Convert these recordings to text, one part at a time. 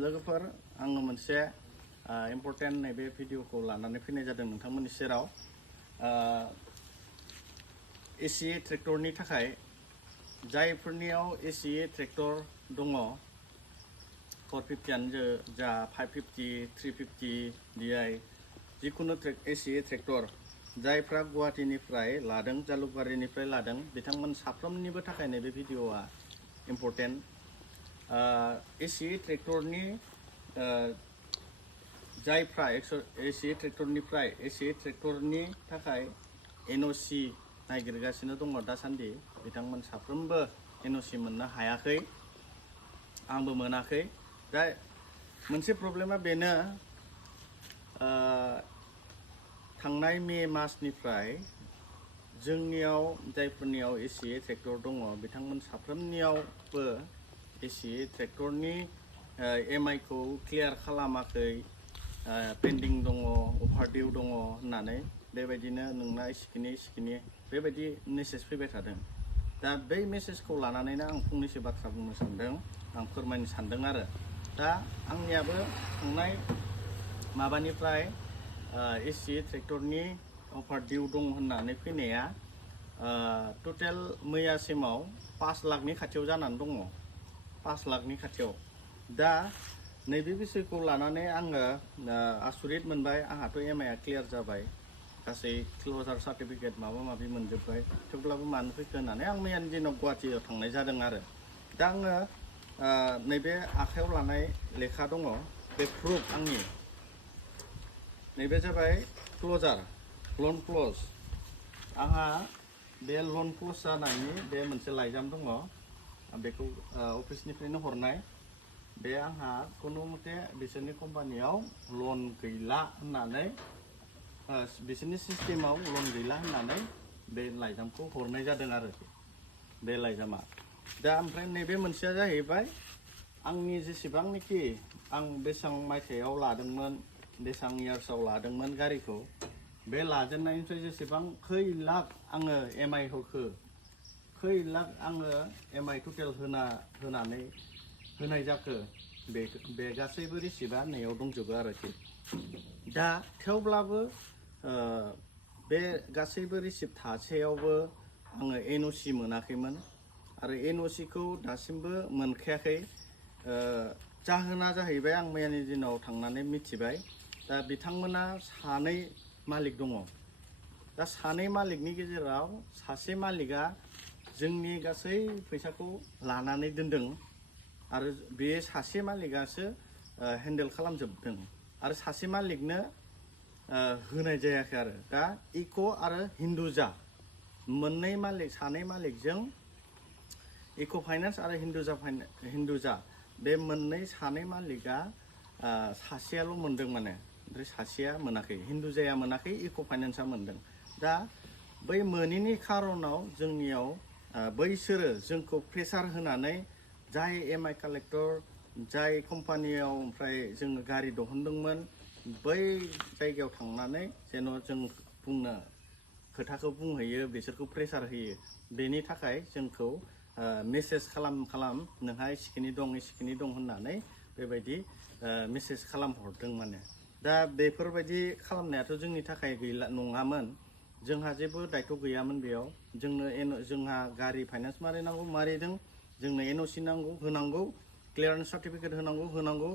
लोगोफोर आङो मोनसे इम्पर्टेन्ट नैबे भिडिअखौ लानानै फैनाय जादों नोंथांमोननि सेराव एसि ट्रेक्टरनि थाखाय जायफोरनियाव एसि ट्रेक्टर दङ 450 जा 550 350 DI जिखुनु एसि ट्रेक्टर जायफ्रा गुवाहाटीनिफ्राय लादों जालुकबारिनिफ्राय लादों बिथांमोन साफ्रोमनिबो थाखाय नैबे भिडिअआ इम्पर्टेन्ट एसि ट्रेक्टरनि जायफ्रा एसि ट्रेक्टरनि थाखाय NOC नागिरगासिनो दङ दासान्दि बिथांमोन साफ्रोमबो NOC मोननो हायाखै आंबो मोनाखै दा मोनसे प्रब्लेमा बेनो थांनाय मे मासनिफ्राय जोंनियाव जायफोरनियाव एसि ट्रेक्टर दङ बिथांमोन साफ्रोमनियावबो एसि ट्रेक्टरनि MI खौ क्लियार खालामाखै पेन्डिं दङ अभारडिउ दङ होननानै बेबायदिनो नोंना इसिखिनि बेबायदि मेसेज फैबाय थादों दा बै मेसेजखौ लानानैनो आं फंनैसो बाथ्रा बुंनो सानदों आं फोरमायनो सानदों आरो दा आंनियाबो थांनाय माबानिफ्राय एसि ट्रेक्टरनि अभारडिउ दं होननानै फैनाया टटेल मैयासिमाव 5 लाखनि खाथियाव जानानै दङ 5 लाखनि खाथियाव दा नैबे बिसयखौ लानानै आङो आसुरित मोनबाय आंहाथ' MI आ क्लियार जाबाय गासै क्लोजार सार्टिफिकेट माबा माबि मोनजोब्बाय थेवब्लाबो मानो फैखो होननानै आं मैयानि दिनाव गुवाहाटीयाव थांनाय जादों आरो दा आङो नैबे आखायाव लानाय लेखा दङ बे प्रुफ आंनि नैबे जाबाय क्लोजार लन क्ल'ज आंहा बे लन क्ल'ज जानायनि बे मोनसे लाइजाम दङ बेखौ अफिसनिफ्रायनो हरनाय बे आंहा खुनु मते बिसोरनि कम्पानियाव लन गैला होननानै बिसोरनि सिस्टेमाव लन गैला होननानै बे लाइजामखौ हरनाय जादों आरो बे लाइजामा दा ओमफ्राय नैबे मोनसेया जाहैबाय आंनि जेसेबांनाखि आं बेसेबां मायथाइयाव लादोंमोन बेसेबां इयार्सआव लादोंमोन गारिखौ बे लाजेननायनिफ्राय जेसेबां खै लाख आङो MI हरखो खै लाख आङो MI टटेल होनानै होनाय जाखो बे गासैबो रिसिप्टआ नैयाव दंजोबो आरोखि दा थेवब्लाबो बे गासैबो रिसिप्ट थासेयावबो आङो NOC मोनाखैमोन आरो NOC खौ दासिमबो मोनखायाखै जाहोना जाहैबाय आं मैयानि दिनाव थांनानै मिथिबाय दा बिथांमोना सानै मालिक दङ दा सानै मालिकनि गेजेराव सासे मालिकआ जोंनि गासै फैसाखौ लानानै दोनदों आरो बे सासे मालिकआसो हेन्डेल खालामजोबदों आरो सासे मालिकनो होनाय जायाखै आरो दा इक' आरो हिन्दुजा मोननै मालिक सानै मालिकजों इक' फाइनान्स आरो हिन्दुजा बे मोननै सानै मालिकआ सासेयाल' मोनदों माने ओमफ्राय सासेया मोनाखै हिन्दुजाया मोनाखै इक' फाइनान्सआ मोनदों दा बै मोनैनि खारनाव जोंनियाव बैसोरो जोंखौ प्रेसार होनानै जाय MI कालेक्टर जाय कम्पानियाव ओमफ्राय जोङो गारि दिहुनदोंमोन बै जायगायाव थांनानै जेन' जों खोथाखौ बुंहैयो बिसोरखौ प्रेसार होयो बेनि थाखाय जोंखौ मेसेज खालाम नोंहा इसिखिनि दं होननानै बेबायदि मेसेज खालामहरदों माने दा बेफोरबायदि खालामनायाथ' जोंनि थाखाय गैला नङामोन जोंहा जेबो दायथ' गैयामोन बेयाव जोंहा गारि फाइनान्स मारिनांगौ मारिदों जोंनो NOC नांगौ होनांगौ क्लियारेन्स सार्टिफिकेट होनांगौ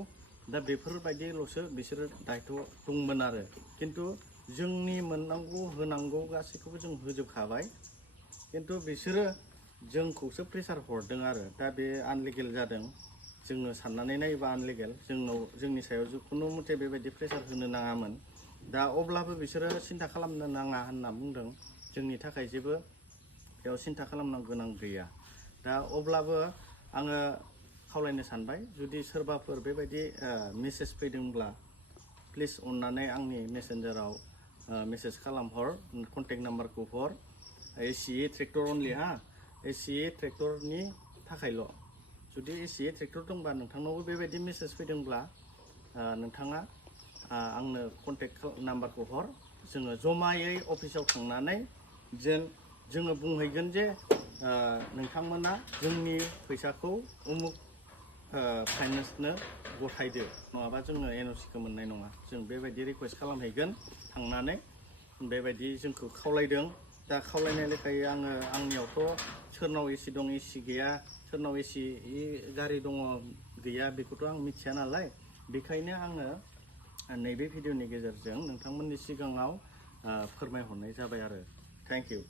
दा बेफोरबायदिल'सो बिसोरो दायथ' दंमोन आरो खिन्थु जोंनि मोननांगौ होनांगौ गासैखौबो जों होजोबखाबाय खिन्थु बिसोरो जोंखौसो प्रेसार हरदों आरो दा बे आनलिगेल जादों जोङो साननानै नायोबा आनलिगेल जोंनि सायाव जिखुनु मथे बेबायदि प्रेसार होनो नाङामोन दा अब्लाबो बिसोरो सिन्था खालामनो नाङा होनना बुंदों जोंनि थाखाय जेबो बेयाव सिन्था खालामनांगौ गोनां गैया दा अब्लाबो आङो खावलायनो सानबाय जुदि सोरबाफोर बेबायदि मेसेज फैदोंब्ला प्लिज अननानै आंनि मेसेन्जाराव मेसेज खालामहर कन्टेक्ट नाम्बारखौ हर एसि ट्रेक्टर अनलि एसि ट्रेक्टरनि थाखायल' जुदि एसि ट्रेक्टर दंबा नोंथांनावबो बेबायदि मेसेज फैदोंब्ला नोंथाङा आंनो कन्टेक्ट नाम्बारखौ हर जोङो जमायै अफिसाव थांनानै जोङो बुंहैगोन जे नोंथांमोना जोंनि फैसाखौ उमुक फाइनेन्सनो गथायदो नङाबा जोङो NOCखौ मोननाय नङा जों बेबायदि रिकुवेस्ट खालामहैगोन थांनानै बेबायदि जोंखौ खावलायदों दा खावलायनाय लेखायै आङो आंनियावथ' सोरनाव AC दं AC गैया सोरनाव AC गारि दङ गैया बेखौथ' आं मिथिया नालाय बेखायनो आङो नैबे भिडिअनि गेजेरजों नोंथांमोननि सिगाङाव फोरमायहरनाय जाबाय आरो थेंक इउ